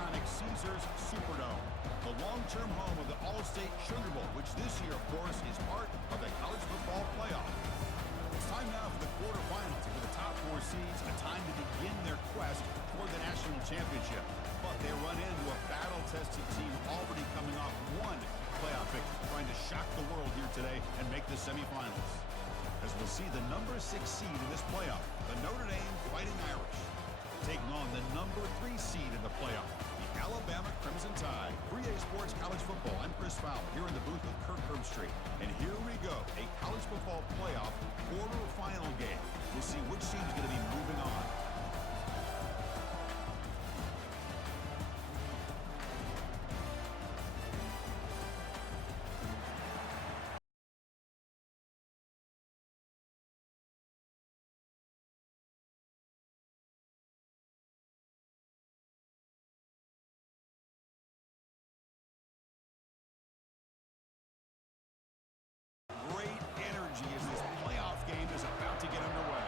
iconic Caesars Superdome, the long-term home of the All-State Sugar Bowl, which this year, of course, is part of the college football playoff. It's time now for the quarterfinals, and for the top four seeds, a time to begin their quest for the national championship. But they run into a battle-tested team already coming off one playoff victory, trying to shock the world here today and make the semifinals. As we'll see the number 6 seed in this playoff, the Notre Dame Fighting Irish, taking on the number 3 seed in the playoff, the Alabama Crimson Tide. 3A Sports College Football. I'm Chris Fowler here in the booth with Kirk Herbstreit. And here we go, a college football playoff quarterfinal game. We'll see which team's going to be moving on. As this playoff game is about to get underway.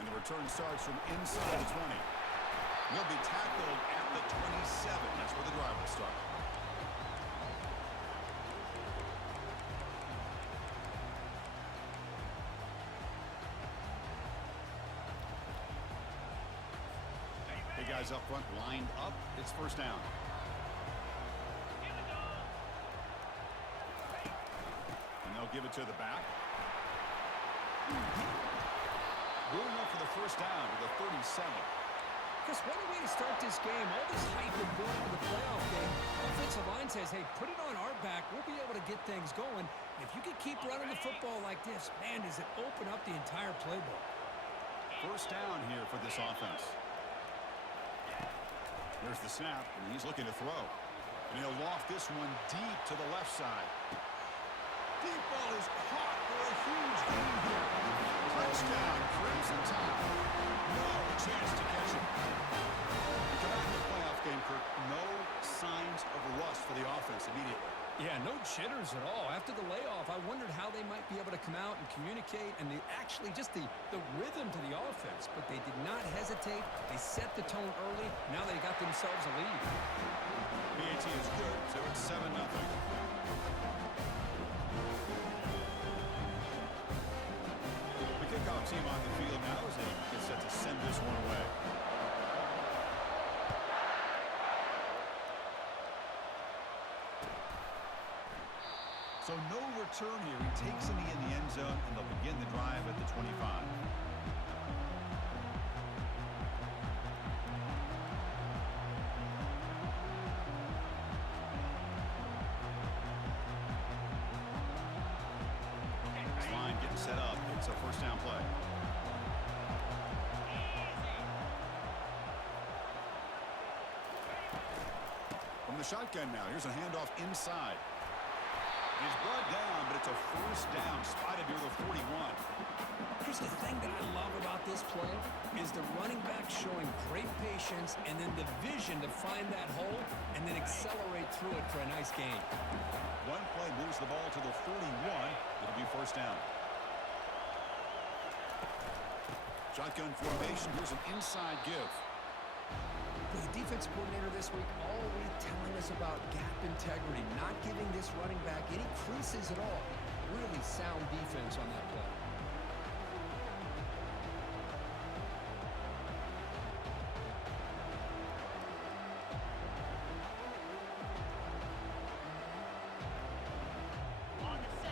And the return starts from inside the 20. He'll be tackled at the 27. That's where the drive will start. Big guys up front lined up. It's first down. Give it to the back. Moving up for the first down to the 37. Chris, what a way to start this game. All this hype and building to the playoff game. Offensive line says, hey, put it on our back. We'll be able to get things going. If you can keep running the football like this, man, does it open up the entire playbook. First down here for this offense. There's the snap, and he's looking to throw. And he'll loft this one deep to the left side. Deep ball is caught for a huge gain here. Touchdown, Crimson Tide. No chance to catch him. Come out in the playoff game, Kirk. No signs of rust for the offense immediately. Yeah, no jitters at all. After the layoff, I wondered how they might be able to come out and communicate and actually just the rhythm to the offense. But they did not hesitate. They set the tone early. Now they got themselves a lead. PAT is good, so it's 7-0. Kickoff team on the field now as they get set to send this one away. So no return here. He takes a knee in the end zone, and they'll begin the drive at the 25. Set up. It's a first down play. From the shotgun now. Here's a handoff inside. He's brought down, but it's a first down spotted near the 41. Here's the thing that I love about this play is the running back showing great patience and then the vision to find that hole and then accelerate through it for a nice gain. One play moves the ball to the 41. It'll be first down. Shotgun formation. Here's an inside give. The defense coordinator this week already telling us about gap integrity, not giving this running back any creases at all. Really sound defense on that play.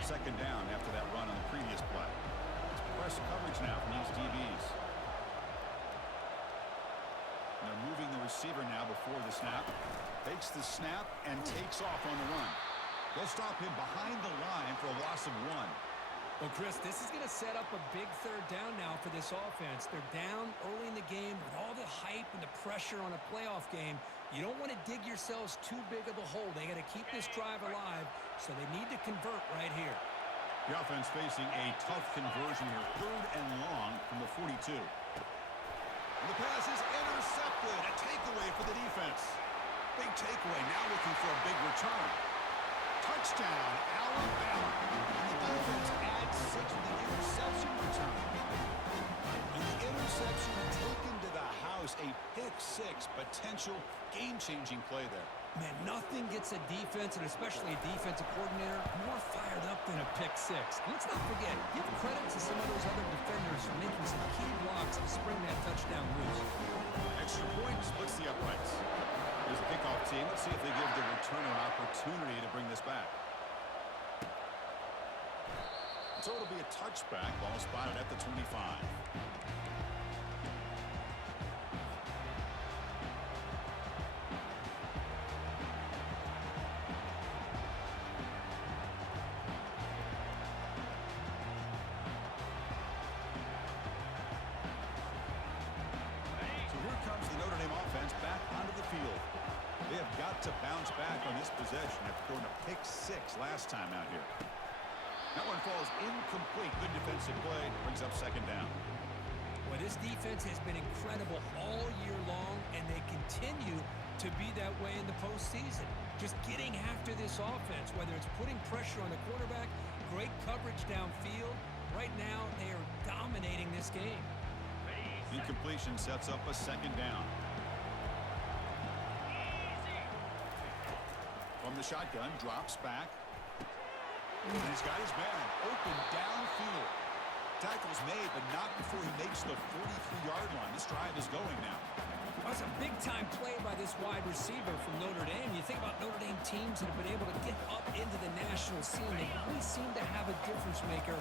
Second down after that run on the previous play. It's press coverage now from these DBs. And they're moving the receiver now before the snap. Takes the snap and takes off on the run. They'll stop him behind the line for a loss of 1. Well, Chris, this is going to set up a big third down now for this offense. They're down early in the game with all the hype and the pressure on a playoff game. You don't want to dig yourselves too big of a hole. They got to keep this drive alive, so they need to convert right here. The offense facing a tough conversion here. 3rd and long from the 42. And the pass is intercepted. A takeaway for the defense. Big takeaway, now looking for a big return. Touchdown, Alabama. And the defense adds 6 with the interception return. The interception taken to the house. A pick six. Potential game-changing play there. Man, nothing gets a defense, and especially a defensive coordinator, more fired up than a pick six. Let's not forget, give credit to some of those other defenders for making some key blocks to spring that touchdown loose. Extra point splits the uprights. Here's the kickoff team. Let's see if they give the returner an opportunity to bring this back. So it'll be a touchback. Ball spotted at the 25. They have got to bounce back on this possession after throwing a pick six last time out here. That one falls incomplete. Good defensive play. Brings up second down. Well, this defense has been incredible all year long, and they continue to be that way in the postseason. Just getting after this offense, whether it's putting pressure on the quarterback, great coverage downfield. Right now, they are dominating this game. Incompletion sets up a second down. From the shotgun, drops back. And he's got his man open downfield. Tackle's made, but not before he makes the 43-yard line. This drive is going now. That's a big-time play by this wide receiver from Notre Dame. You think about Notre Dame teams that have been able to get up into the national scene. They always seem to have a difference maker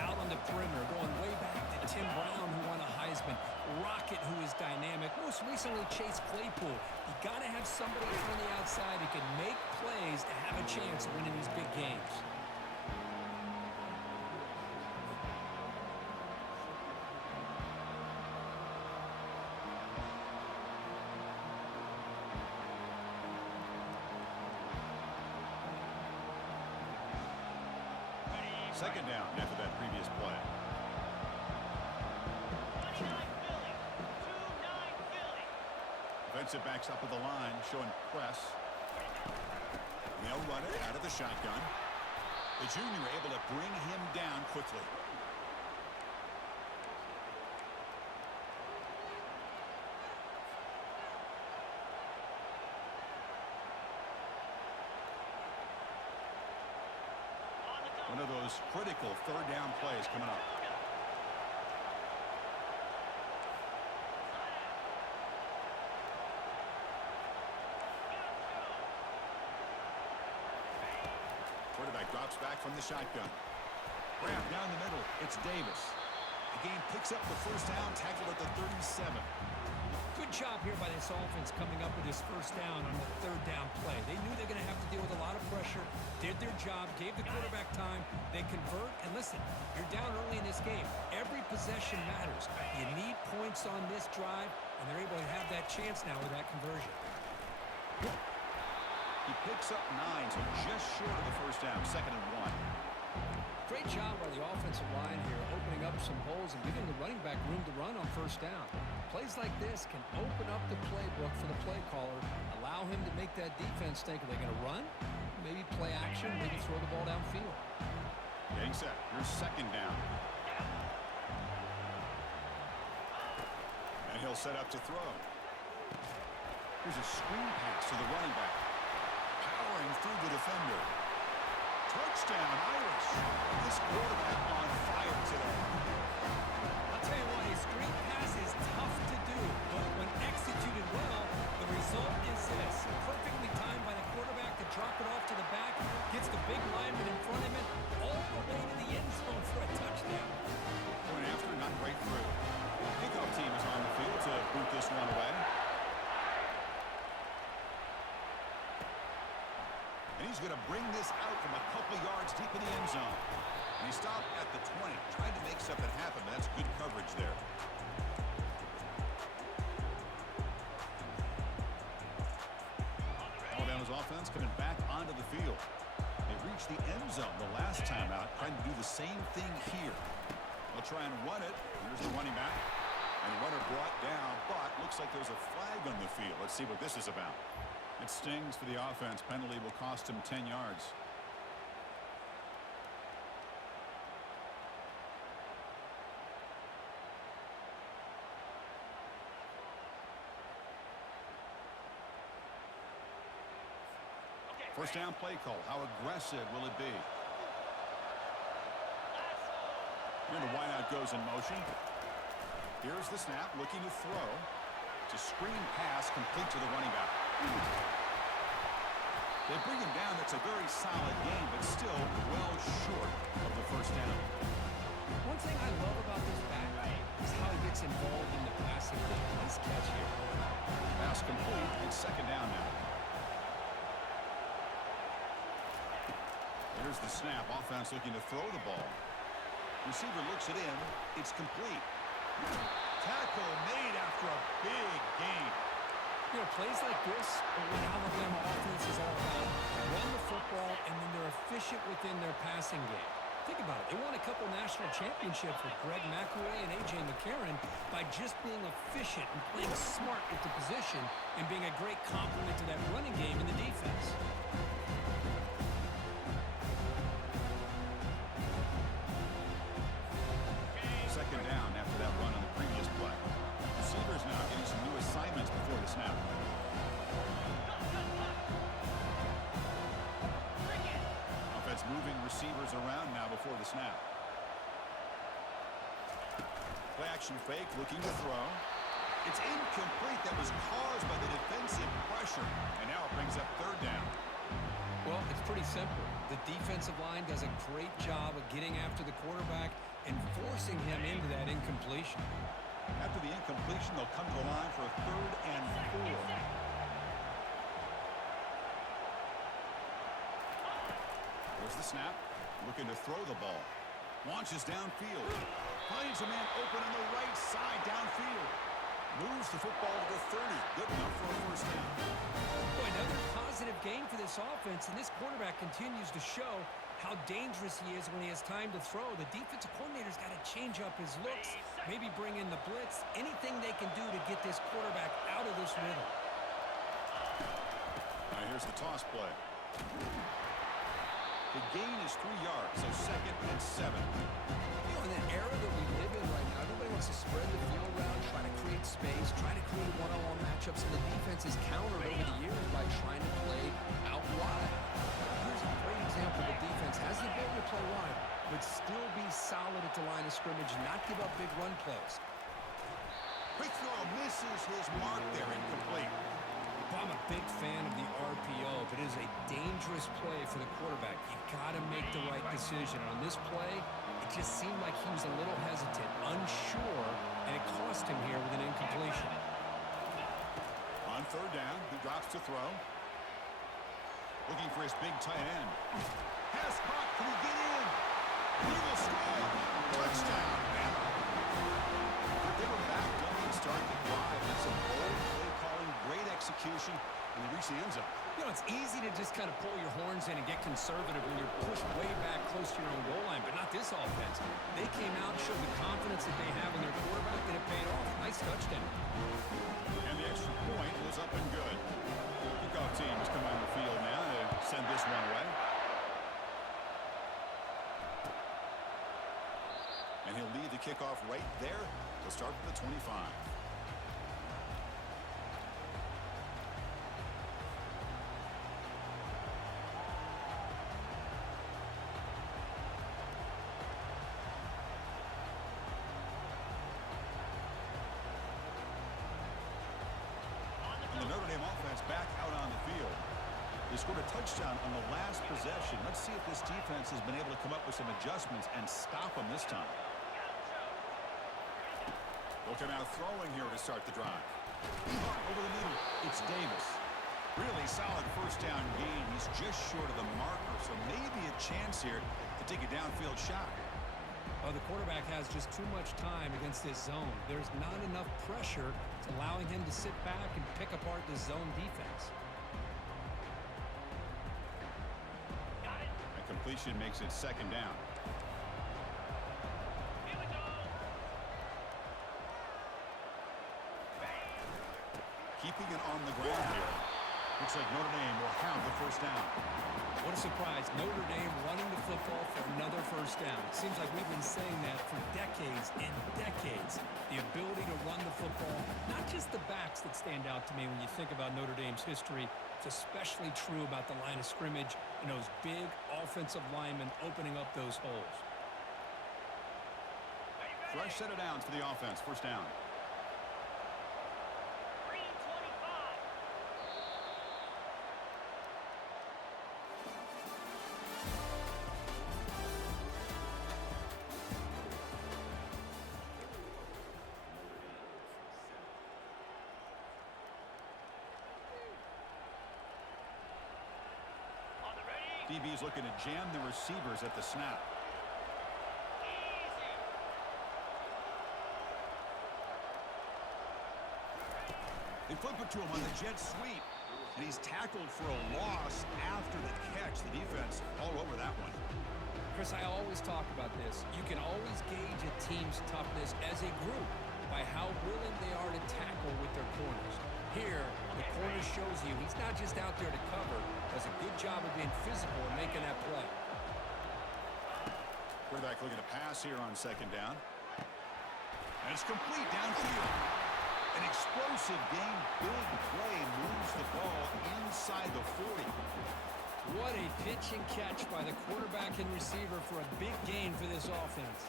out on the perimeter, going way back to Tim Brown, who won a Heisman, Rocket, who is dynamic, most recently Chase Claypool. You got to have somebody on the outside who can make plays to have a chance of winning these big games. Second down after that previous play. Defensive backs up at the line, showing press. They'll run it out of the shotgun. The junior able to bring him down quickly. One of those critical third down plays coming up. Quarterback drops back from the shotgun. Grab down the middle. It's Davis. The game picks up the first down, tackled at the 37. Good job here by this offense coming up with this first down on the third down play. They knew they're going to have to deal with a lot of pressure, did their job, gave the quarterback time, they convert, and listen, you're down early in this game. Every possession matters. You need points on this drive, and they're able to have that chance now with that conversion. He picks up 9, so just short of the first down, 2nd and 1. Great job by the offensive line here, opening up some holes and giving the running back room to run on first down. Plays like this can open up the playbook for the play caller, allow him to make that defense think, are they going to run? Maybe play action, maybe throw the ball downfield. Getting set. Here's second down. And he'll set up to throw. Here's a screen pass to the running back. Powering through the defender. Touchdown, Irish. This quarterback on fire today. I'll tell you what, a screen pass is tough to do, but when executed well, the result is this. Perfectly timed by the quarterback to drop it off to the back, gets the big lineman in front of him, all the way to the end zone for a touchdown. Point after, not right through. Kickoff team is on the field to boot this one away. And he's going to bring this out from a couple yards deep in the end zone. And he stopped at the 20, trying to make something happen, but that's good coverage there. Alabama's offense coming back onto the field. They reached the end zone the last time out, trying to do the same thing here. They'll try and run it. Here's the running back. And the runner brought down, but looks like there's a flag on the field. Let's see what this is about. It stings for the offense. Penalty will cost him 10 yards. First down play call. How aggressive will it be? And the wideout goes in motion. Here's the snap, looking to throw. It's a screen pass complete to the running back. They bring him down. That's a very solid game, but still well short of the first down. One thing I love about this back is how he gets involved in the passing game. Nice catch here. Pass complete. It's second down now. Here's the snap. Offense looking to throw the ball. Receiver looks it in. It's complete. Tackle made after a big gain. You know, plays like this are what Alabama offense is all about. Run the football, and then they're efficient within their passing game. Think about it. They won a couple national championships with Greg McElroy and A.J. McCarron by just being efficient and playing smart with the position and being a great complement to that running game in the defense. Second down after that run on the previous play. Receivers now getting some new assignments before the snap. Offense moving receivers around now before the snap. Play action fake, looking to throw. It's incomplete. That was caused by the defensive pressure. And now it brings up third down. Well, it's pretty simple. The defensive line does a great job of getting after the quarterback and forcing him into that incompletion. After the incompletion, they'll come to the line for a 3rd and 4. There's the snap. Looking to throw the ball. Launches downfield. Finds a man open on the right side downfield. Moves the football to the 30. Good enough for a first down. Boy, another positive game for this offense, and this quarterback continues to show how dangerous he is when he has time to throw. The defensive coordinator's got to change up his looks, maybe bring in the blitz, anything they can do to get this quarterback out of this rhythm. Now here's the toss play. The gain is 3 yards, so 2nd and 7. You know, in the era that we live in right now, everybody wants to spread the field around, try to create space, try to create one-on-one matchups, and the defense is countered over the years by trying to play out wide. Here's a great example. The defense has the ability to play wide, but still be solid at the line of scrimmage, not give up big run plays. Quick throw misses his mark there, incomplete. I'm a big fan of the RPO, but it is a dangerous play for the quarterback. You got to make the right decision. On this play, it just seemed like he was a little hesitant, unsure, and it cost him here with an incompletion. On 3rd down, he drops to throw. Looking for his big tight end. Has caught. Can he get in? He will score. Touchdown, Bama. They were back going to start the drive. That's some bold play calling, great execution, and they reach the end zone. You know, it's easy to just kind of pull your horns in and get conservative when you're pushed way back close to your own goal line, but not this offense. They came out and showed the confidence that they have in their quarterback, and it paid off. Nice touchdown. And the extra point was up and good. Kickoff team is coming on the field now to send this one away. And he'll lead the kickoff right there. He'll start with the 25. And the Notre Dame offense back out on the field. They scored a touchdown on the last possession. Let's see if this defense has been able to come up with some adjustments and stop them this time. Looking out throwing here to start the drive. Over the middle, it's Davis. Really solid first down gain. He's just short of the marker, so maybe a chance here to take a downfield shot. The quarterback has just too much time against this zone. There's not enough pressure to allowing him to sit back and pick apart this zone defense. That completion makes it 2nd down. Keeping it on the ground here. Looks like Notre Dame will have the first down. What a surprise. Notre Dame running the football for another first down. It seems like we've been saying that for decades and decades. The ability to run the football, not just the backs that stand out to me when you think about Notre Dame's history. It's especially true about the line of scrimmage and those big offensive linemen opening up those holes. Fresh set of downs for the offense. First down. DB's looking to jam the receivers at the snap. They flip it to him on the jet sweep, and he's tackled for a loss after the catch. The defense all over that one. Chris, I always talk about this. You can always gauge a team's toughness as a group by how willing they are to tackle with their corners. Here, the corner shows you he's not just out there to cover, does a good job of being physical and making that play. Quarterback looking to pass here on second down. And it's complete downfield. An explosive game, big play, moves the ball inside the 40. What a pitch and catch by the quarterback and receiver for a big gain for this offense.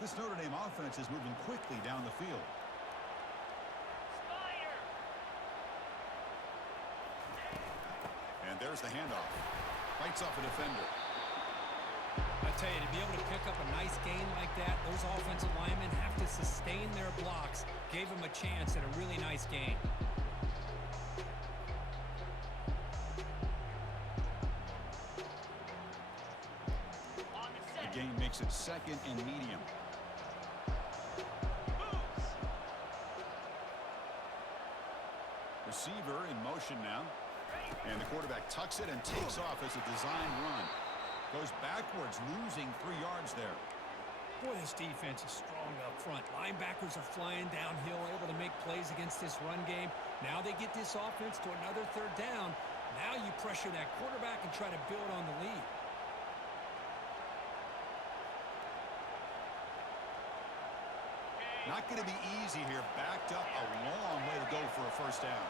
This Notre Dame offense is moving quickly down the field. And there's the handoff. Fights off a defender. I tell you, to be able to pick up a nice gain like that, those offensive linemen have to sustain their blocks. Gave them a chance at a really nice gain. The gain makes it second and medium. Receiver in motion now. And the quarterback tucks it and takes off as a design run. Goes backwards, losing 3 yards there. Boy, this defense is strong up front. Linebackers are flying downhill, able to make plays against this run game. Now they get this offense to another third down. Now you pressure that quarterback and try to build on the lead. Not going to be easy here. Backed up a long way to go for a first down.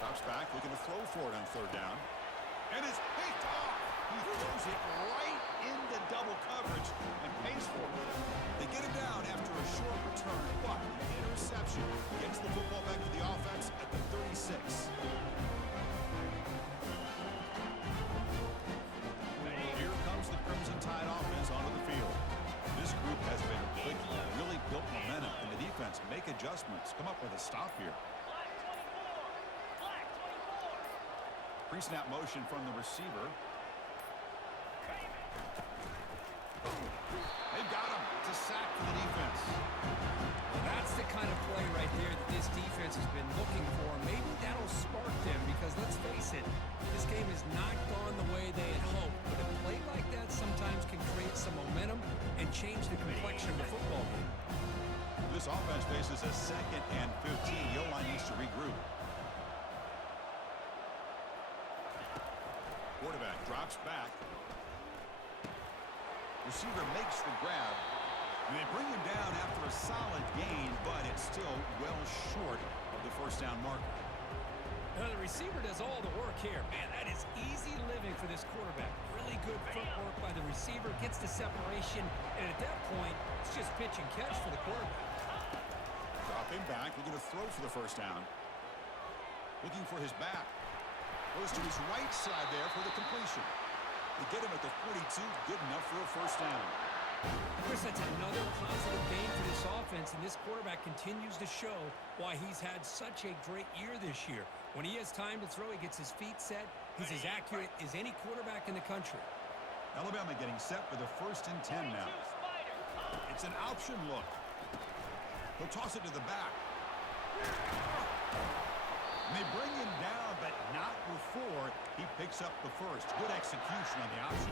Drops back, looking to throw for it on third down. And it's picked off. He throws it right into double coverage and pays for it. They get him down after a short return, but the interception gets the football back to the offense at the 36. Here comes the Crimson Tide offense onto the field. This group has been clicking, really built momentum, and the defense make adjustments, come up with a stop here. Pre-snap motion from the receiver. They've got him. It's a sack for the defense. Well, that's the kind of play right there that this defense has been looking for. Maybe that'll spark them because, let's face it, this game has not gone the way they had hoped. But a play like that sometimes can create some momentum and change the complexion of the football game. This offense faces a second and 15. The O-line needs to regroup. Quarterback drops back. Receiver makes the grab. And they bring him down after a solid gain, but it's still well short of the first down marker. Now the receiver does all the work here. Man, that is easy living for this quarterback. Really good footwork by the receiver. Gets the separation. And at that point, it's just pitch and catch for the quarterback. Drop him back. Looking to throw for the first down. Looking for his back. Goes to his right side there for the completion. They get him at the 42. Good enough for a first down. Chris, that's another positive gain for this offense, and this quarterback continues to show why he's had such a great year this year. When he has time to throw, he gets his feet set. He's as accurate as any quarterback in the country. Alabama getting set for the 1st and 10 now. It's an option look. He'll toss it to the back. And they bring him down, but not before he picks up the first. Good execution on the option.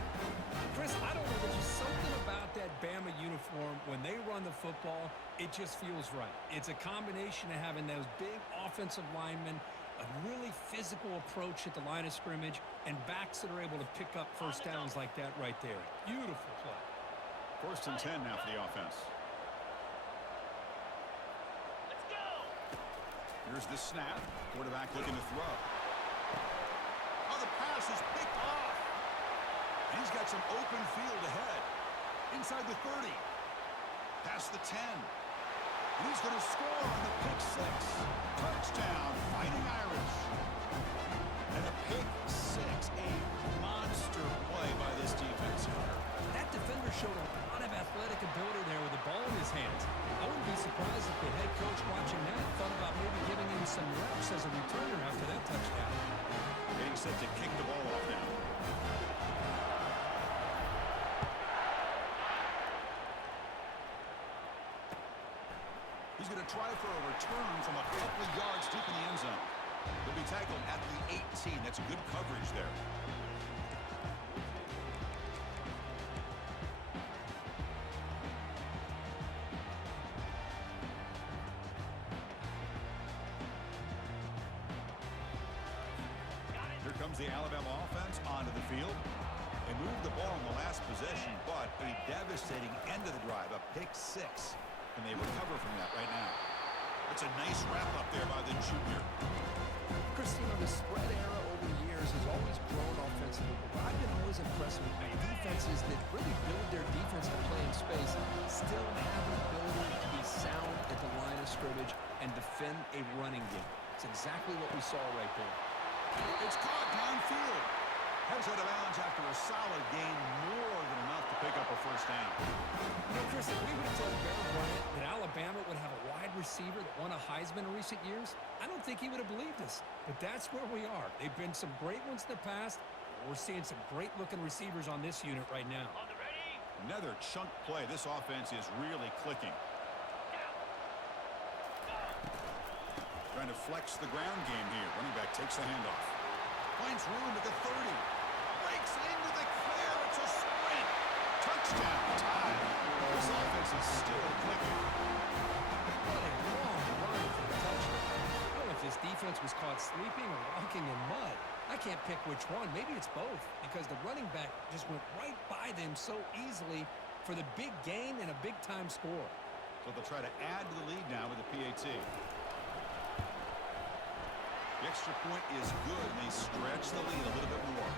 Chris, I don't know. There's just something about that Bama uniform. When they run the football, it just feels right. It's a combination of having those big offensive linemen, a really physical approach at the line of scrimmage, and backs that are able to pick up first downs like that right there. Beautiful play. 1st and 10 now for the offense. Let's go. Here's the snap. Quarterback looking to throw. Oh, the pass is picked off. And he's got some open field ahead. Inside the 30. Past the 10. And he's going to score on the pick 6. Touchdown, Fighting Irish. And a pick 6. A monster play by this defense here. That defender showed a lot of athletic ability there with the ball in his hands. I wouldn't be surprised if the head coach watching that thought about maybe giving him some reps as a returner after that touchdown. Getting set to kick the ball off now. He's going to try for a return from a couple of yards deep in the end zone. He'll be tackled at the 18. That's good coverage there. Here comes the Alabama offense onto the field. They moved the ball in the last possession, but a devastating end of the drive, a pick 6. And they recover from that right now. That's a nice wrap-up there by the junior. Christine, the spread era over the years has always grown offensively, but I've been always impressed with defenses that really build their defensive play in space, still have an ability to be sound at the line of scrimmage and defend a running game. It's exactly what we saw right there. It's caught downfield. Heads out of bounds after a solid gain, more than enough to pick up a first down. You know, Chris, if we would have told Bear Bryant that Alabama would have a wide receiver that won a Heisman in recent years, I don't think he would have believed us. But that's where we are. They've been some great ones in the past. We're seeing some great-looking receivers on this unit right now. On the ready. Another chunk play. This offense is really clicking. Trying to flex the ground game here. Running back takes the handoff. Finds room at the 30. Breaks into the clear. It's a sprint. Touchdown. Tie. This offense is still clicking. What a long run for the touchdown. I don't know if this defense was caught sleeping or walking in mud. I can't pick which one. Maybe it's both, because the running back just went right by them so easily for the big gain and a big-time score. So they'll try to add to the lead now with the PAT. The extra point is good, and they stretch the lead a little bit more.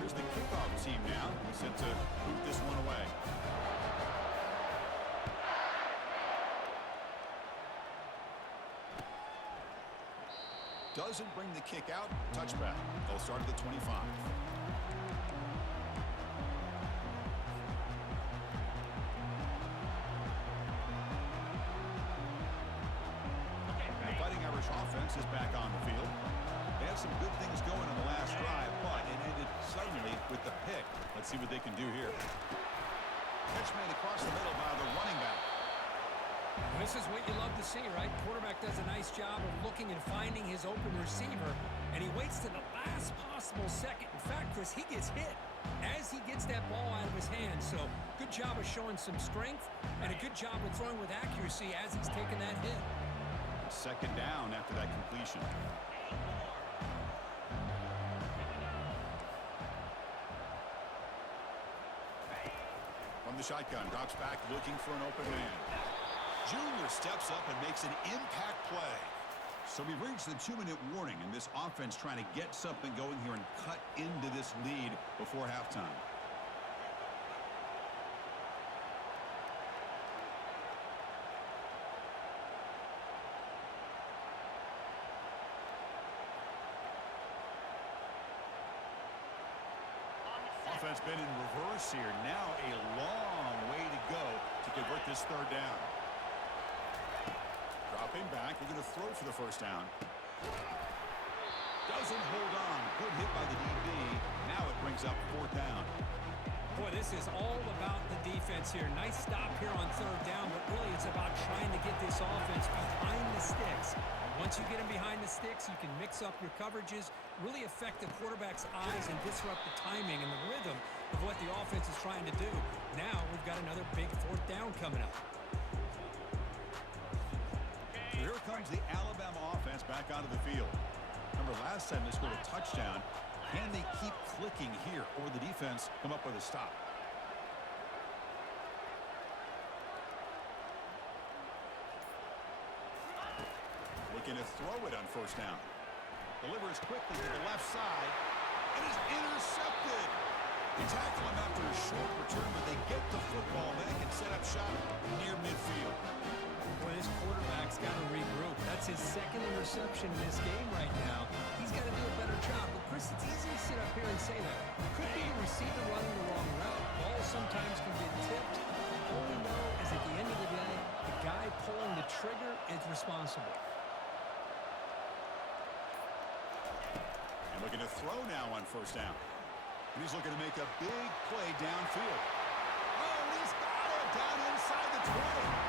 Here's the kickoff team now, set to boot this one away. Doesn't bring the kick out. Touchback. They'll start at the 25. Offense is back on the field. They had some good things going on the last drive, but it ended suddenly with the pick. Let's see what they can do here. Catch made across the middle by the running back. This is what you love to see, right? Quarterback does a nice job of looking and finding his open receiver, and he waits to the last possible second. In fact, Chris, he gets hit as he gets that ball out of his hands. So good job of showing some strength and a good job of throwing with accuracy as he's taking that hit. Second down after that completion. From the shotgun, drops back looking for an open man. Junior steps up and makes an impact play. So we've reached the 2-minute warning, and this offense trying to get something going here and cut into this lead before halftime. Offense been in reverse here. Now a long way to go to convert this third down. Dropping back. We're going to throw for the first down. Doesn't hold on. Good hit by the DB. Now it brings up fourth down. Boy, this is all about the defense here. Nice stop here on third down, but really it's about trying to get this offense behind the sticks. Once you get them behind the sticks, you can mix up your coverages, really affect the quarterback's eyes and disrupt the timing and the rhythm of what the offense is trying to do. Now we've got another big fourth down coming up. So here comes the Alabama offense back onto the field. Remember last time they scored a touchdown. Can they keep clicking here, or the defense come up with a stop? Looking to throw it on first down. Delivers quickly to the left side. It is intercepted. They tackle him after a short return, but they get the football back and set up shop near midfield. Boy, this quarterback's got to regroup. That's his second interception in this game right now. He's got to do a better job. But, Chris, it's easy to sit up here and say that. Could be the receiver running the wrong route. Balls sometimes can get tipped. All we know is at the end of the day, the guy pulling the trigger is responsible. And looking to throw now on first down. And he's looking to make a big play downfield. Oh, he's got it down inside the 20.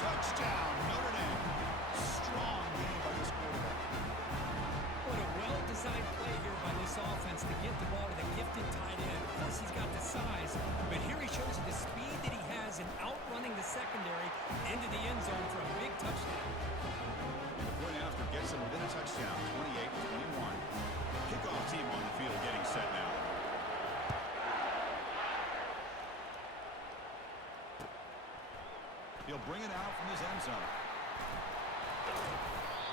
Touchdown, Notre Dame. Strong game by this quarterback. What a well-designed play here by this offense to get the ball to the gifted tight end. Of course, he's got the size, but here he shows you the speed that he has in outrunning the secondary into the end zone for a big touchdown. And the point after gets him within a touchdown, 28-21. Kickoff team on the field getting set now. He'll bring it out from his end zone.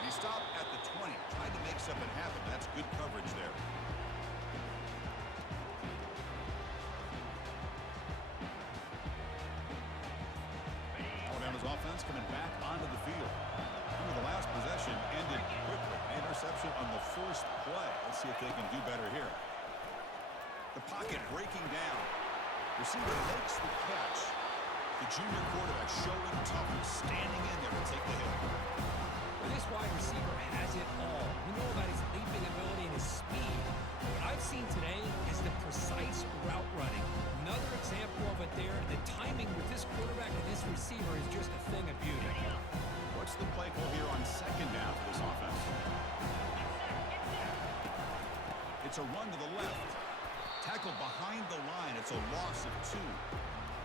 He stopped at the 20, tried to make something happen. That's good coverage there. Alabama's offense coming back onto the field. The last possession ended quickly. Interception on the first play. Let's see if they can do better here. The pocket breaking down. Receiver makes the catch. The junior quarterback showing toughness, standing in there to take the hit. Well, this wide receiver has it all. We know about his leaping ability and his speed. What I've seen today is the precise route running. Another example of it there. The timing with this quarterback and this receiver is just a thing of beauty. What's the play call here on second down for this offense? It's a run to the left. Tackle behind the line. It's a loss of 2.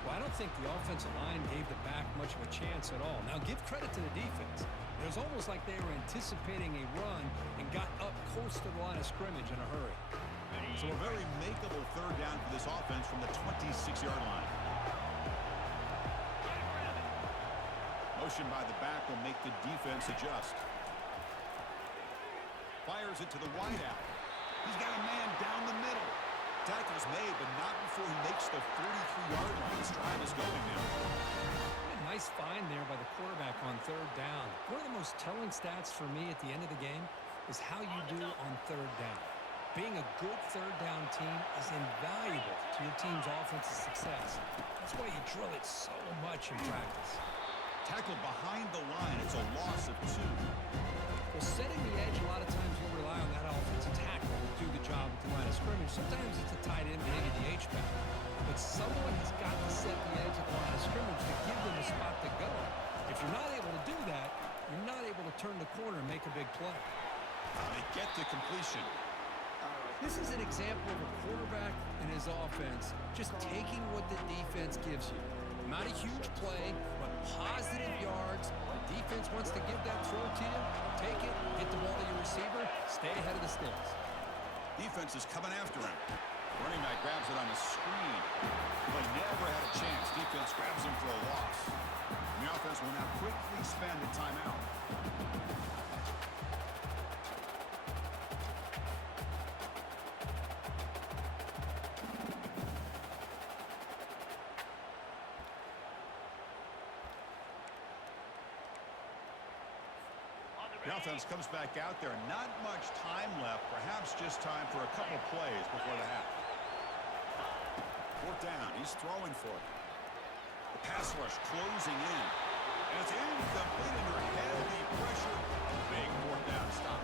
Well, I don't think the offensive line gave the back much of a chance at all. Now, give credit to the defense. It was almost like they were anticipating a run and got up close to the line of scrimmage in a hurry. So a very makeable third down for this offense from the 26-yard line. Motion by the back will make the defense adjust. Fires it to the wideout. He's got a man down the middle. Tackle's made, but not before he makes the 43-yard line. This drive is going now. A nice find there by the quarterback on third down. One of the most telling stats for me at the end of the game is how you do on third down. Being a good third down team is invaluable to your team's offensive success. That's why you drill it so much in practice. Tackle behind the line. It's a loss of 2. Well, setting the edge, a lot of times you'll rely on that offensive tackle to do the job at the line of scrimmage. Sometimes it's a tight end, maybe the H-back. But someone has got to set the edge at the line of scrimmage to give them a spot to go. If you're not able to do that, you're not able to turn the corner and make a big play. They get to completion. This is an example of a quarterback and his offense just taking what the defense gives you. Not a huge play, but positive yards. The defense wants to give that throw to you. Take it, get the ball to your receiver, stay ahead of the sticks. Defense is coming after him. Running back grabs it on the screen. But never had a chance. Defense grabs him for a loss. And the offense will now quickly spend the timeout. The offense comes back out there. Not much time left. Perhaps just time for a couple plays before the half. Fourth down. He's throwing for it. The pass rush closing in. And it's incomplete under heavy pressure. Big fourth down stop.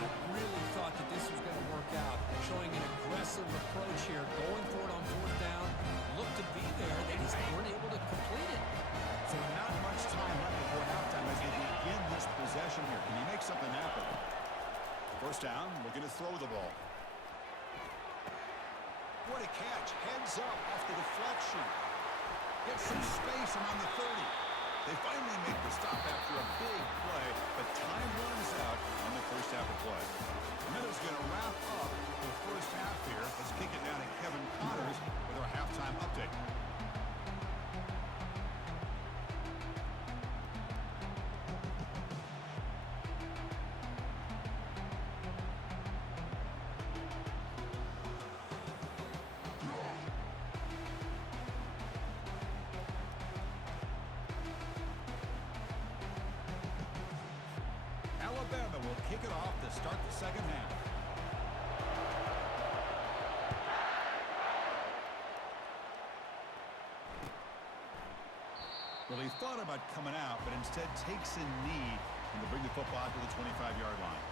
I really thought that this was going to work out. Showing an aggressive approach here. Going for it on fourth down. First down, looking to throw the ball. What a catch. Heads up off the deflection. Gets some space around the 30. They finally make the stop after a big play, but time runs out on the first half of play. Minutes going to wrap up the first half here. Let's kick it down to Kevin Connors with our halftime update. Alabama will kick it off to start the second half. Well, he thought about coming out, but instead takes a knee and to bring the football to the 25-yard line.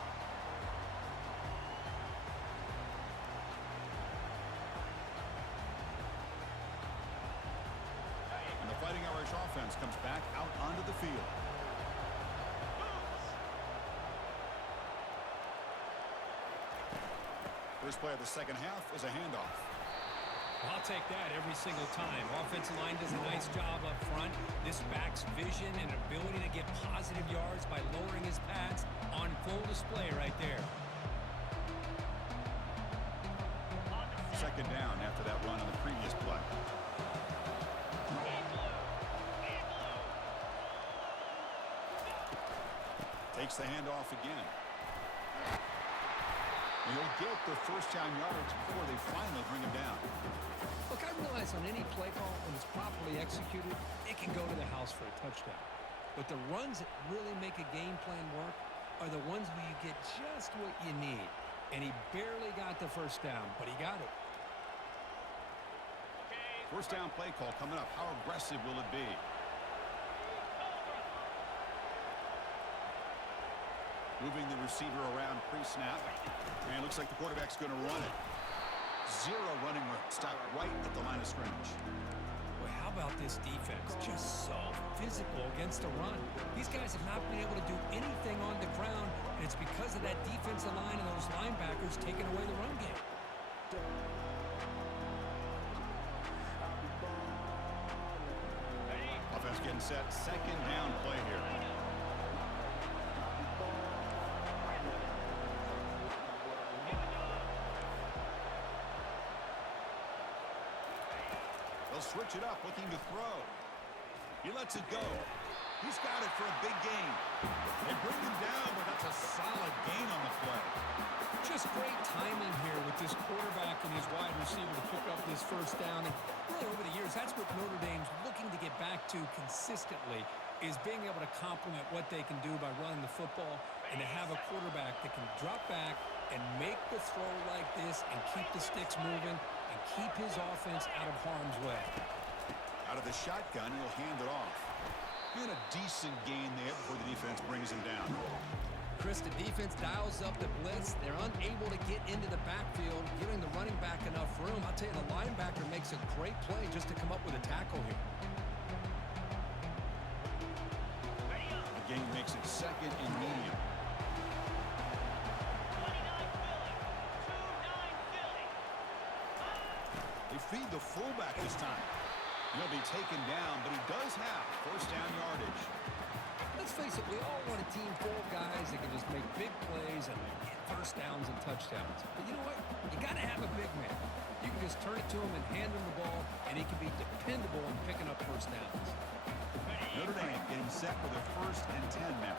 And the Fighting Irish offense comes back out onto the field. First play of the second half is a handoff. I'll take that every single time. Offensive line does a nice job up front. This back's vision and ability to get positive yards by lowering his pads on full display right there. Second down after that run on the previous play. Takes the handoff again. And he'll get the first down yards before they finally bring him down. Look, I realize on any play call, when it's properly executed, it can go to the house for a touchdown. But the runs that really make a game plan work are the ones where you get just what you need. And he barely got the first down, but he got it. First down play call coming up. How aggressive will it be? Moving the receiver around pre-snap. And it looks like the quarterback's going to run it. Zero running room. Stop right at the line of scrimmage. Boy, how about this defense? Just so physical against the run. These guys have not been able to do anything on the ground, and it's because of that defensive line and those linebackers taking away the run game. Offense getting set. Second down play here. Switch it up, looking to throw. He lets it go. He's got it for a big gain. They bring him down, but that's a solid gain on the play. Just great timing here with this quarterback and his wide receiver to pick up this first down. And really, over the years, that's what Notre Dame's looking to get back to consistently, is being able to complement what they can do by running the football and to have a quarterback that can drop back and make the throw like this and keep the sticks moving and keep his offense out of harm's way. Out of the shotgun, he'll hand it off. And a decent gain there before the defense brings him down. Chris, the defense dials up the blitz. They're unable to get into the backfield, giving the running back enough room. I'll tell you, the linebacker makes a great play just to come up with a tackle here. The game makes it second and medium. They feed the fullback this time. He'll be taken down, but he does have first down yardage. Let's face it, we all want a team full of guys that can just make big plays and get first downs and touchdowns. But you know what? You got to have a big man. You can just turn it to him and hand him the ball, and he can be dependable in picking up first downs. Notre Dame getting set for their first and 10 now.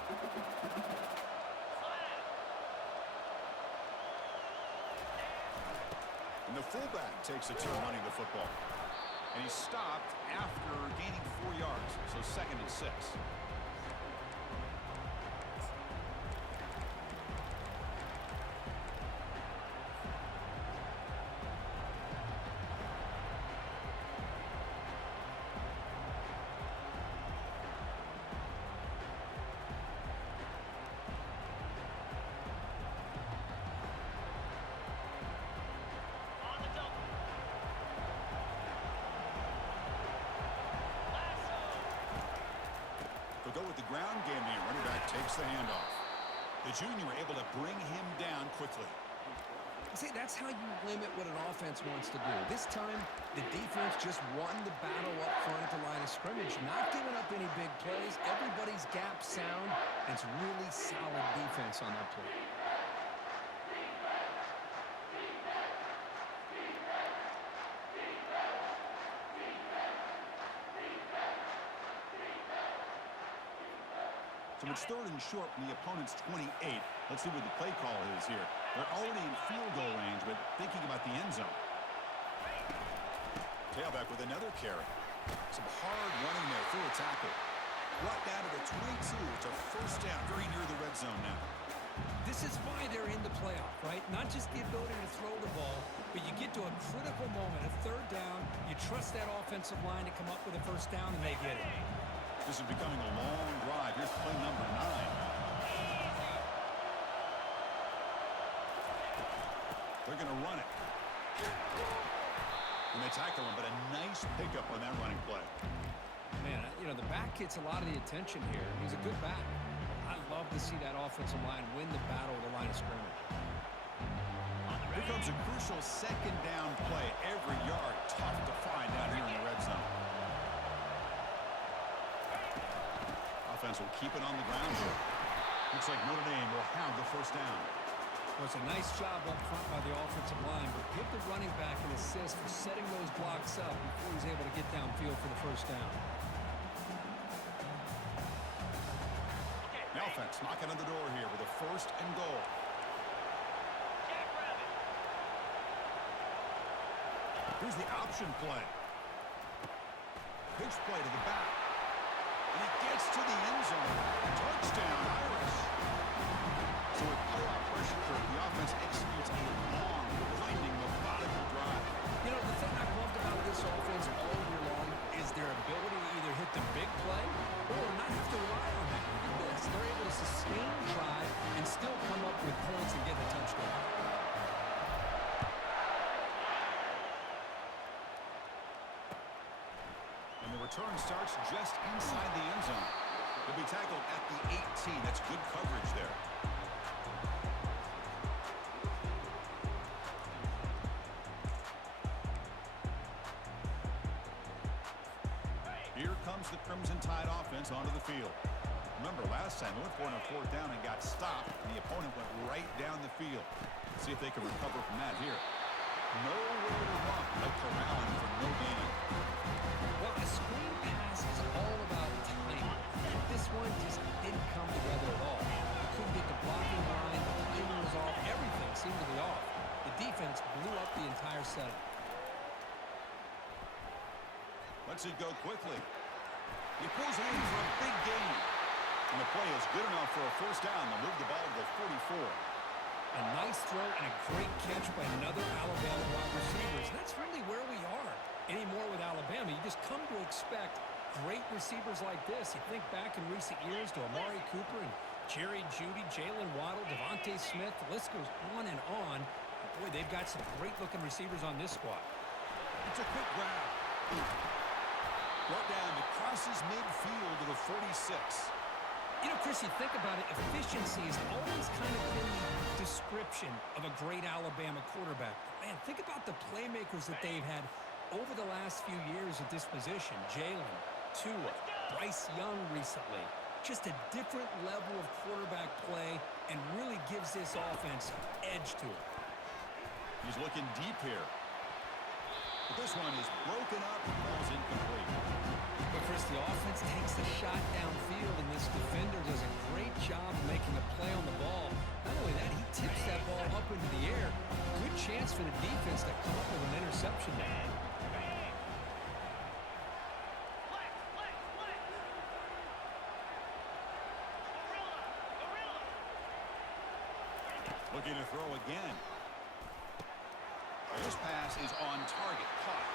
And the fullback takes a turn running the football. And he's stopped after gaining 4 yards, so second and 6. Go with the ground game here. Running back takes the handoff. The junior able to bring him down quickly. See, that's how you limit what an offense wants to do. This time, the defense just won the battle up front at the line of scrimmage, not giving up any big plays. Everybody's gap sound. It's really solid defense on that play. So it's 3rd and short from the opponent's 28. Let's see what the play call is here. They're already in field goal range, but thinking about the end zone. Tailback with another carry. Some hard running there through a tackle. Brought down to the 22. It's a first down, very near the red zone now. This is why they're in the playoff, right? Not just the ability to throw the ball, but you get to a critical moment, a 3rd down. You trust that offensive line to come up with a first down, and they get it. This is becoming a long drive. Here's play number 9. They're going to run it. And they tackle him, but a nice pickup on that running play. Man, you know, the back gets a lot of the attention here. He's a good back. I love to see that offensive line win the battle of the line of scrimmage. Here comes a crucial 2nd down play. Every yard tough to find down here in the red zone. Offense will keep it on the ground here. Looks like Notre Dame will have the first down. Well, it's a nice job up front by the offensive line, but give the running back an assist for setting those blocks up before he's able to get downfield for the first down. The offense knocking on the door here with a 1st and goal. Here's the option play. Pitch play to the back. And he gets to the end zone. Touchdown, Irish. So with playoff pressure, the offense executes a long, winding, methodical drive. You know, the thing I've loved about this offense all year long is their ability to either hit the big play or not have to rely on that. They're able to sustain the drive and still come up with points and get the touchdown. And the return starts just inside the end zone. He'll be tackled at the 18. That's good coverage there. Here comes the Crimson Tide offense onto the field. Remember, last time they went for it on 4th down and got stopped. The opponent went right down the field. Let's see if they can recover from that here. Nowhere to run. They'll corral him for no gain. Well, a screen pass is all about timing. This one just didn't come together at all. Couldn't get the blocking line, the timing was off, everything seemed to be off. The defense blew up the entire setup. Lets it go quickly. He pulls it in for a big gain. And the play is good enough for a first down. They'll move the ball to the 44. A nice throw and a great catch by another Alabama wide receivers. That's really where we are anymore with Alabama. You just come to expect great receivers like this. You think back in recent years to Amari Cooper and Jerry Jeudy, Jalen Waddle, Devontae Smith. The list goes on and on. Boy, they've got some great-looking receivers on this squad. It's a quick grab. Brought down to crosses midfield to the 46. You know, Chris, you think about it, efficiency has always kind of been the description of a great Alabama quarterback. Man, think about the playmakers that they've had over the last few years at this position. Jalen, Tua, Bryce Young recently. Just a different level of quarterback play and really gives this offense edge to it. He's looking deep here. But this one is broken up and falls incomplete. But Chris, the offense takes the shot downfield, and this defender does a great job of making a play on the ball. Not only that, he tips that ball up into the air. Good chance for the defense to come up with an interception there. Looking to throw again. This pass is on target. Caught.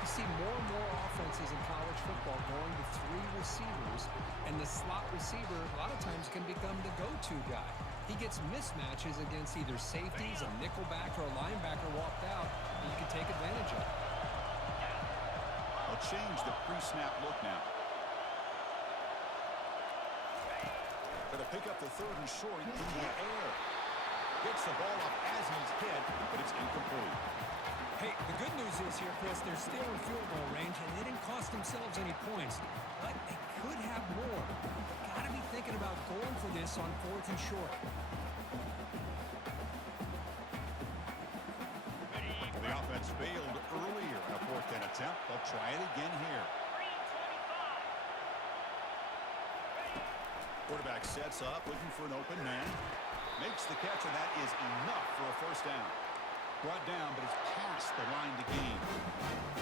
You see more and more offenses in college football going to 3 receivers, and the slot receiver a lot of times can become the go-to guy. He gets mismatches against either safeties, a nickelback, or a linebacker walked out, and you can take advantage of it. I'll change the pre-snap look now. For the pick up the third and short in the air. Gets the ball up as he's hit, but it's incomplete. Hey, the good news is here, Chris, they're still in field goal range, and they didn't cost themselves any points. But they could have more. Got to be thinking about going for this on 4th and short. The offense failed earlier in a 4th down attempt. They'll try it again here. Quarterback sets up, looking for an open man. Makes the catch, and that is enough for a first down. Brought down, but it's past the line to gain.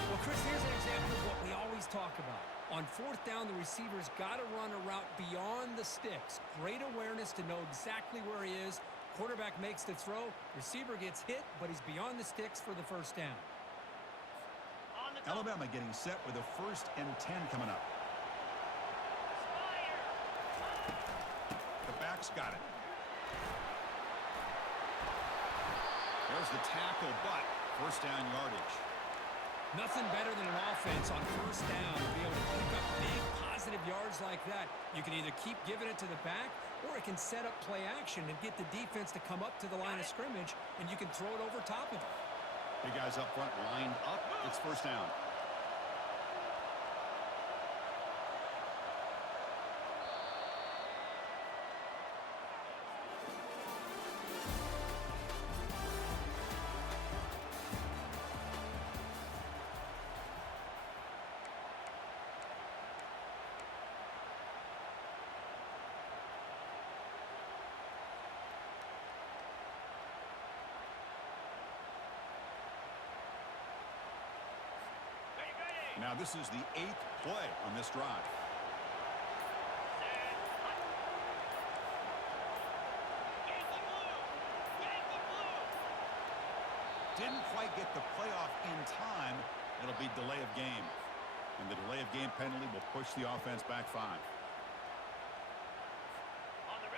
Well, Chris, here's an example of what we always talk about. On 4th down, the receiver's got to run a route beyond the sticks. Great awareness to know exactly where he is. Quarterback makes the throw. Receiver gets hit, but he's beyond the sticks for the first down. Alabama getting set with a 1st and 10 coming up. The back's got it. There's the tackle, but first down yardage. Nothing better than an offense on 1st down to be able to pick up big positive yards like that. You can either keep giving it to the back, or it can set up play action and get the defense to come up to the line of scrimmage, and you can throw it over top of it. Big guys up front lined up. It's first down. Now this is the 8th play on this drive. Didn't quite get the playoff in time. It'll be delay of game. And the delay of game penalty will push the offense back 5.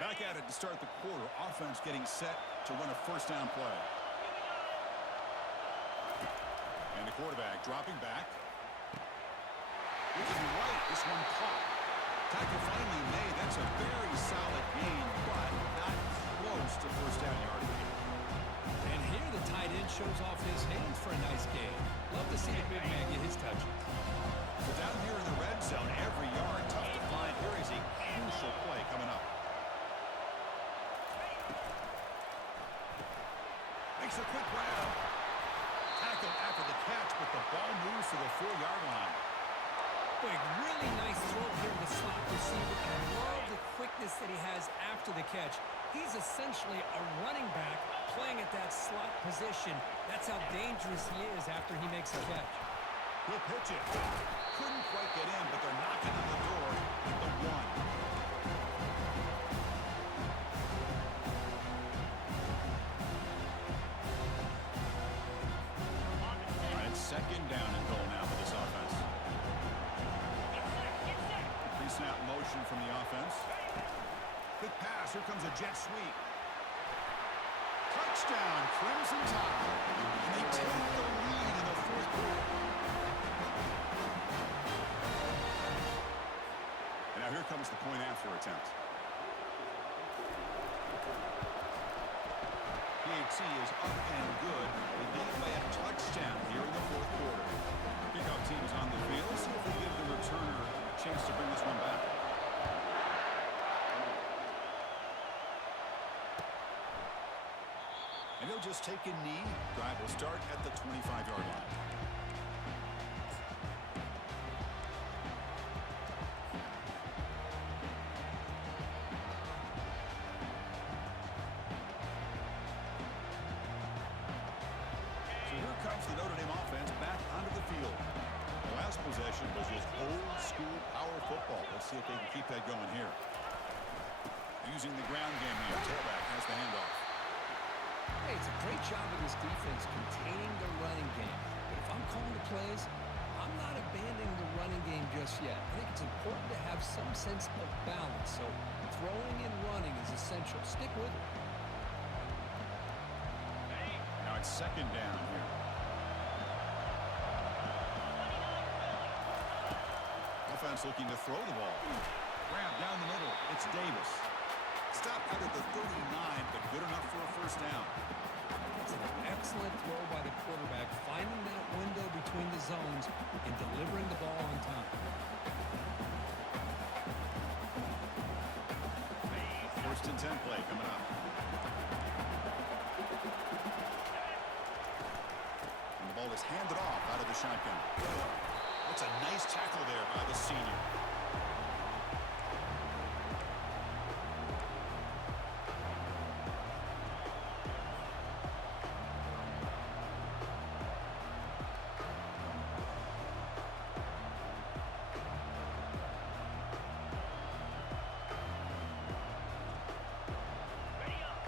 Back at it to start the quarter. Offense getting set to run a first down play. And the quarterback dropping back. Looking right, this one caught. Tackle finally made. That's a very solid gain, but not close to first down yardage. And here the tight end shows off his hands for a nice gain. Love to see the big man get his touches. So down here in the red zone, every yard tough to find. Here is a crucial play coming up. Makes a quick grab. Tackle after the catch, but the ball moves to the 4-yard line. Really nice throw here to the slot receiver, and I love the quickness that he has after the catch. He's essentially a running back playing at that slot position. That's how dangerous he is after he makes a catch. He'll pitch it. Couldn't quite get in, but they're knocking on the door at the 1. All right, it's 2nd down and goal now for this offense. Pre-snap motion from the offense. Quick pass. Here comes a jet sweep. Touchdown, Crimson Tide. And they take the lead in the 4th quarter. And now here comes the point after attempt. PAT is up and good. They lead by a touchdown here in the 4th quarter. Kickoff team is on the field. Let's see if we give the returner a chance to bring this one back. And he'll just take a knee. Drive will start at the 25-yard line. So here comes the Notre Dame offense back onto the field. The last possession was just old-school power football. Let's see if they can keep that going here. Using the ground game here. Tailback has the handoff. Hey, it's a great job of this defense containing the running game. But if I'm calling the plays, I'm not abandoning the running game just yet. I think it's important to have some sense of balance. So throwing and running is essential. Stick with it. Now it's 2nd down here. Offense looking to throw the ball. Grab down the middle. It's Davis. picked up out of the 39, but good enough for a first down. It's an excellent throw by the quarterback, finding that window between the zones and delivering the ball on time. First and 10 play coming up. And the ball is handed off out of the shotgun. That's a nice tackle there by the senior.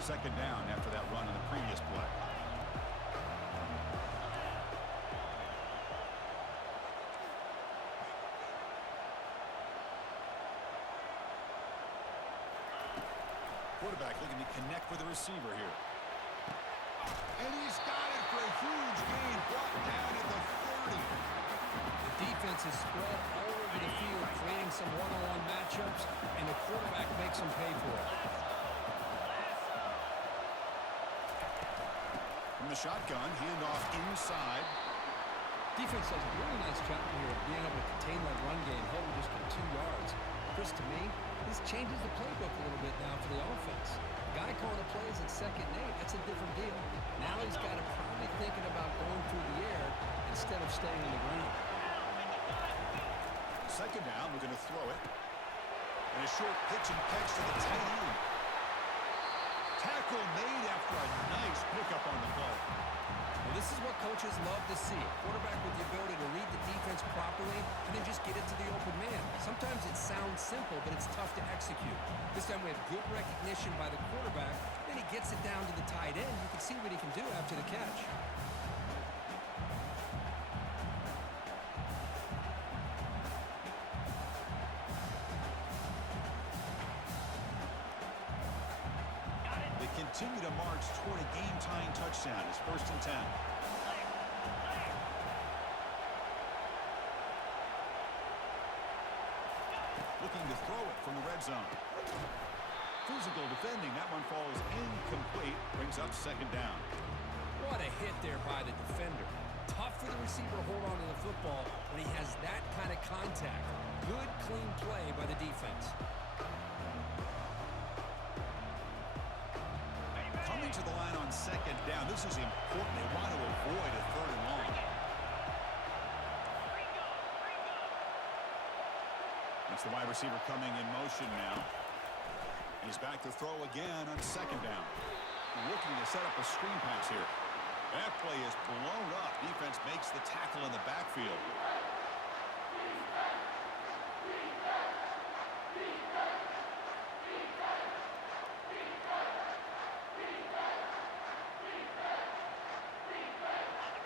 Second down after that run in the previous play. Quarterback looking to connect with the receiver here. And he's got it for a huge gain, brought down at the 30. The defense is spread all over the field, creating some one-on-one matchups, and the quarterback makes them pay for it. From the shotgun, handoff inside. Defense does a really nice job here of being able to contain that run game, held just at 2 yards. Chris, to me, this changes the playbook a little bit now for the offense. The guy calling the plays at 2nd and 8, that's a different deal. Now he's got to probably thinking about going through the air instead of staying on the ground. Second down, we're going to throw it. And a short pitch and catch to the tight end. Tackle made after a nice pickup on the play. Well, this is what coaches love to see. A quarterback with the ability to read the defense properly and then just get it to the open man. Sometimes it sounds simple, but it's tough to execute. This time we have good recognition by the quarterback. Then he gets it down to the tight end. You can see what he can do after the catch. Continue to march toward a game-tying touchdown. It's 1st and 10. Looking to throw it from the red zone. Physical defending. That one falls incomplete. Brings up 2nd down. What a hit there by the defender. Tough for the receiver to hold on to the football when he has that kind of contact. Good, clean play by the defense. Coming to the line on 2nd down. This is important. They want to avoid a 3rd and long. It's the wide receiver coming in motion now. He's back to throw again on 2nd down. Looking to set up a screen pass here. That play is blown up. Defense makes the tackle in the backfield.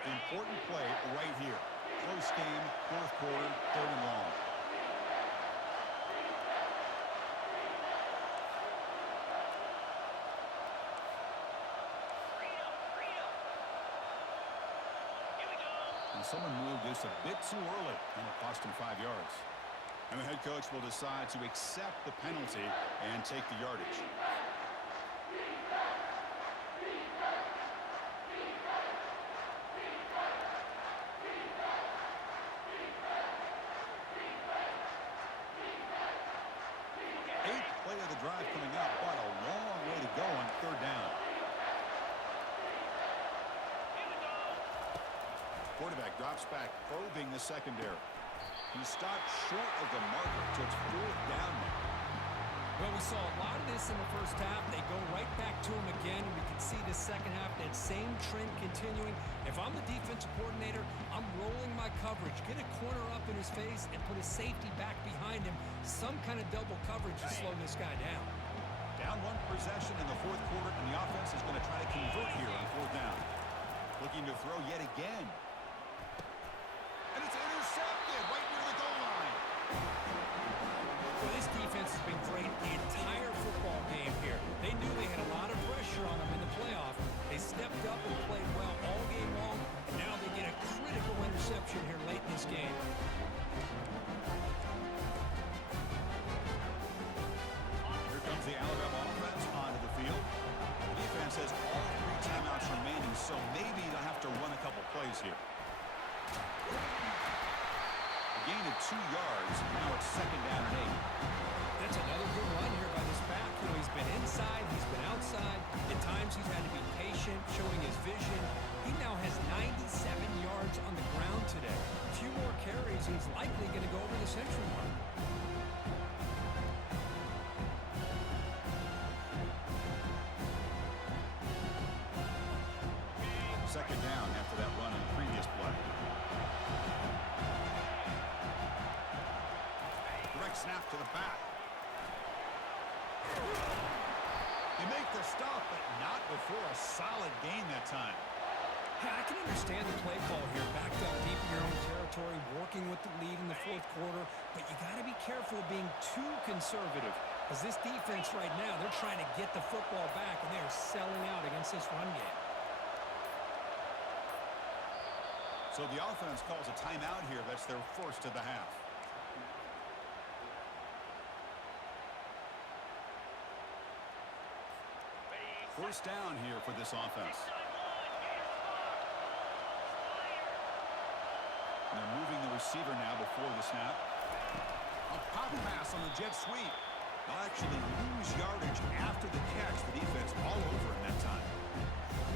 Important play right here. Close game, 4th quarter, 3rd and long. And someone moved this a bit too early, and it cost him 5 yards. And the head coach will decide to accept the penalty and take the yardage. Drive coming up, but a long way to go on 3rd down. Quarterback drops back, probing the secondary. He stopped short of the marker, so it's 4th down now. Well, we saw a lot of this in the first half. They go right back to him again. We can see the second half, that same trend continuing. If I'm the defensive coordinator, I'm rolling my coverage. Get a corner up in his face and put a safety back behind him. Some kind of double coverage to slow this guy down. Down 1 possession in the 4th quarter, and the offense is going to try to convert here on 4th down. Looking to throw yet again. And it's intercepted right near the goal line. Well, this defense has been great the entire football game here. They knew they had a lot of pressure on them in the playoff. They stepped up and played well all game long, and now they get a critical interception here late in this game. Here comes the Alabama offense carries here. A gain of 2 yards. Now it's 2nd down and 8. That's another good run here by this back. You know, he's been inside, he's been outside. At times he's had to be patient, showing his vision. He now has 97 yards on the ground today. A few more carries, he's likely going to go over the century mark. 2nd down after that run in the previous play. Direct snap to the back. You make the stop, but not before a solid gain that time. Yeah, I can understand the play call here. Backed up deep in your own territory, working with the lead in the 4th quarter. But you got to be careful of being too conservative. Because this defense right now, they're trying to get the football back, and they are selling out against this run game. So the offense calls a timeout here. That's their first of the half. First down here for this offense. And they're moving the receiver now before the snap. A pop pass on the jet sweep. They'll actually lose yardage after the catch. The defense all over in that time.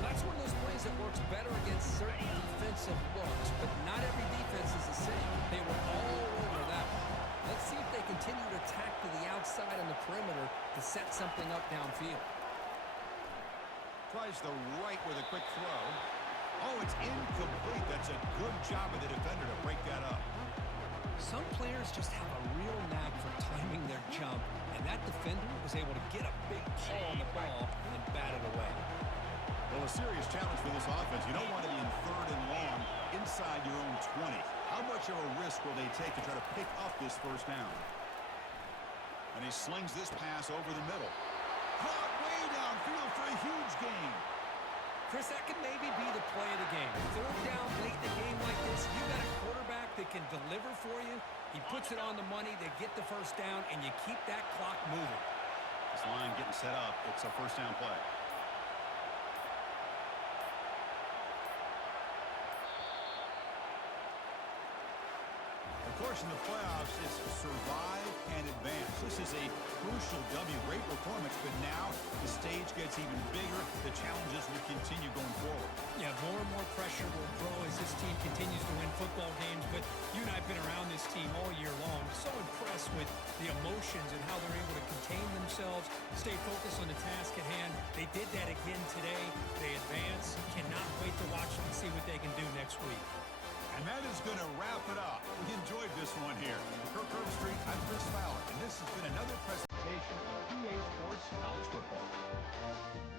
That's one of those plays that works better against certain defensive looks, but not every defense is the same. They were all over that one. Let's see if they continue to attack to the outside on the perimeter to set something up downfield. Tries the right with a quick throw. Oh, it's incomplete. That's a good job of the defender to break that up. Some players just have a real knack for timing their jump, and that defender was able to get a big paw on the ball and bat it away. Well, a serious challenge for this offense. You don't want to be in 3rd and long inside your own 20. How much of a risk will they take to try to pick up this first down? And he slings this pass over the middle. Caught way downfield for a huge gain. Chris, that could maybe be the play of the game. 3rd down late in the game like this, you got a quarterback that can deliver for you. He puts it on the money, they get the first down, and you keep that clock moving. This line getting set up. It's a first down play. Of course, in the playoffs, it's survive and advance. This is a crucial W. Great performance, but now the stage gets even bigger. The challenges will continue going forward. Yeah, more and more pressure will grow as this team continues to win football games, but you and I have been around this team all year long. So impressed with the emotions and how they're able to contain themselves, stay focused on the task at hand. They did that again today. They advance. Cannot wait to watch them and see what they can do next week. And that is going to wrap it up. We enjoyed this one here. For Kirk Street, I'm Chris Fowler, and this has been another presentation of PA Sports College Football.